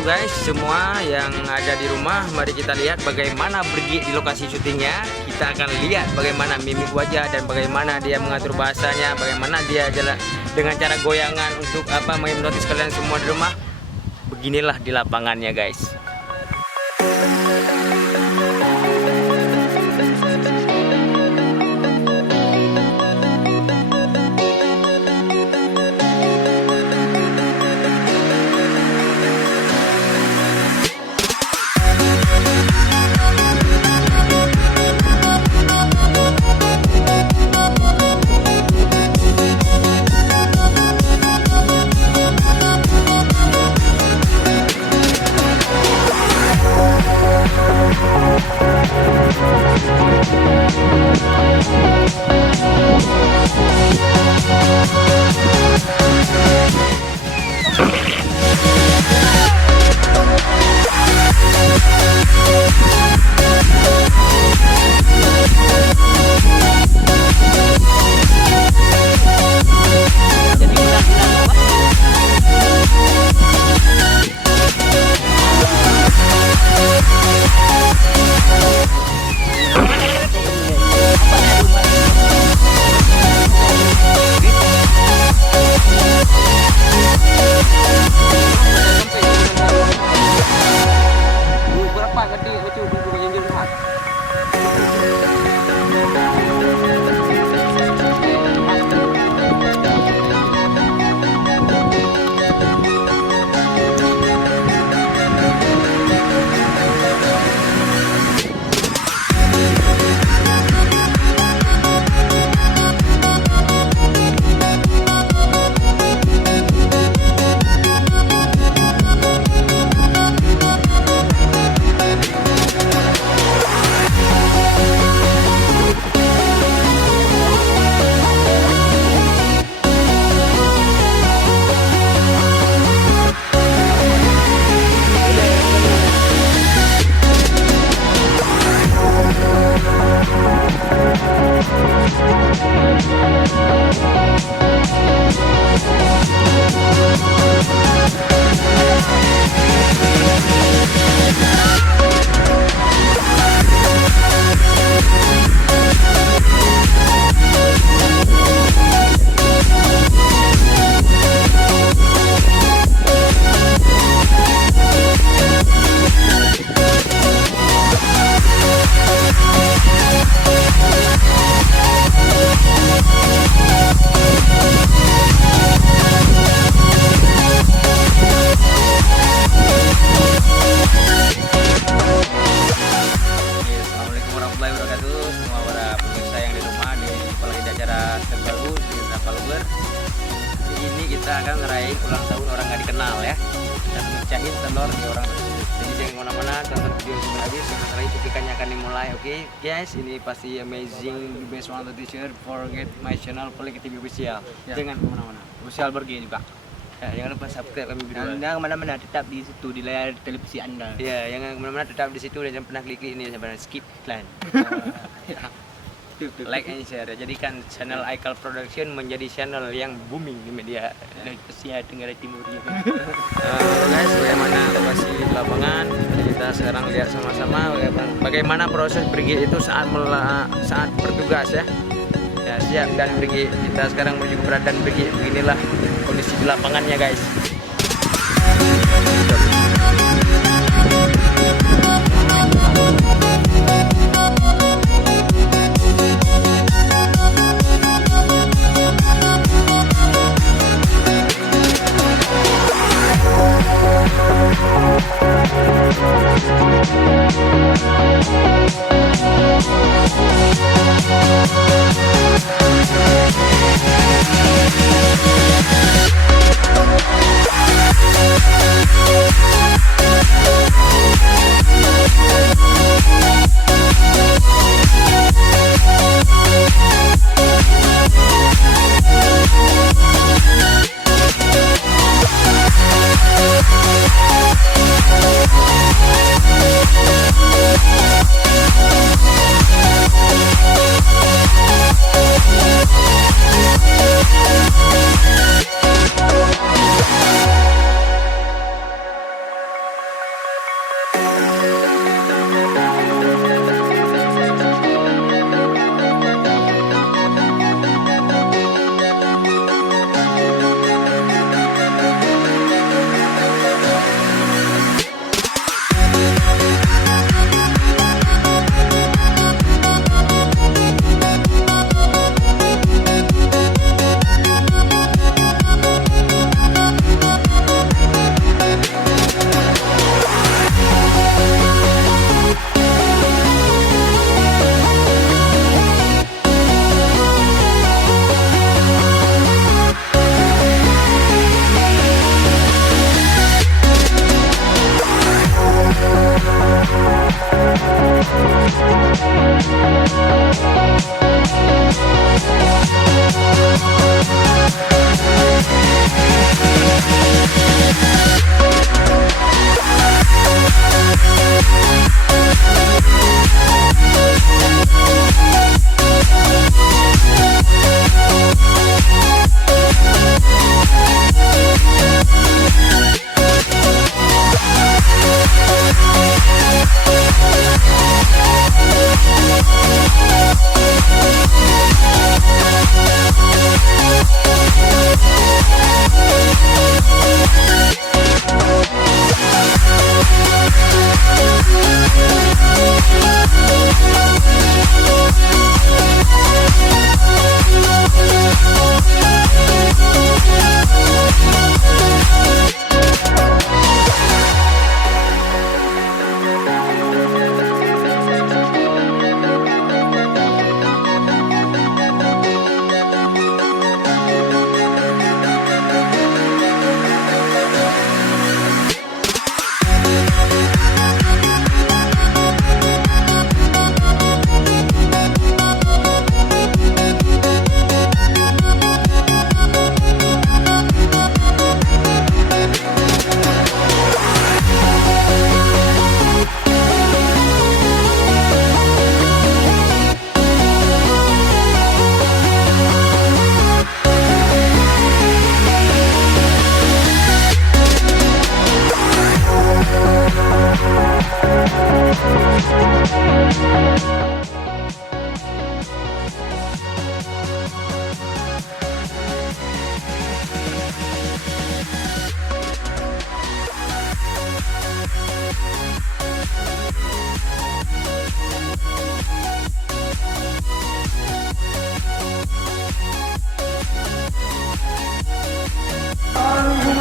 wabarakatuh guys. Semua yang ada di rumah, mari kita lihat bagaimana Brigi di lokasi syutingnya. Kita akan lihat bagaimana mimik wajah dan bagaimana dia mengatur bahasanya, bagaimana dia jalan dengan cara goyangan untuk menghipnotis kalian semua di rumah. Beginilah di lapangannya guys. Kita akan ngerayain ulang tahun orang nggak dikenal ya, dan mecahin telur di orang tersebut. Jadi jangan kemana-mana, tonton video sampai habis. Sebentar lagi cuplikannya akan dimulai. Oke guys, ini pasti amazing, the best one to t-shirt. Forget my channel Pelik TV official ya. Jangan kemana-mana, Official Bergi juga. ya, jangan lupa subscribe kami berdua. Anda kemana-mana tetap di situ di layar televisi Anda. Ya, jangan kemana-mana, tetap di situ dan jangan pernah klik ini, jangan pernah skip iklan. Like and share, jadikan channel Aikal Production menjadi channel yang booming di media Asia Tenggara Timur ya. Guys, bagaimana lokasi di lapangan? Kita sekarang lihat sama-sama bagaimana proses Brigi itu saat bertugas ya. Ya, siap dan Brigi. Kita sekarang menuju keberadaan Brigi. Beginilah kondisi di lapangannya guys.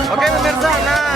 Oke pemirsa, nah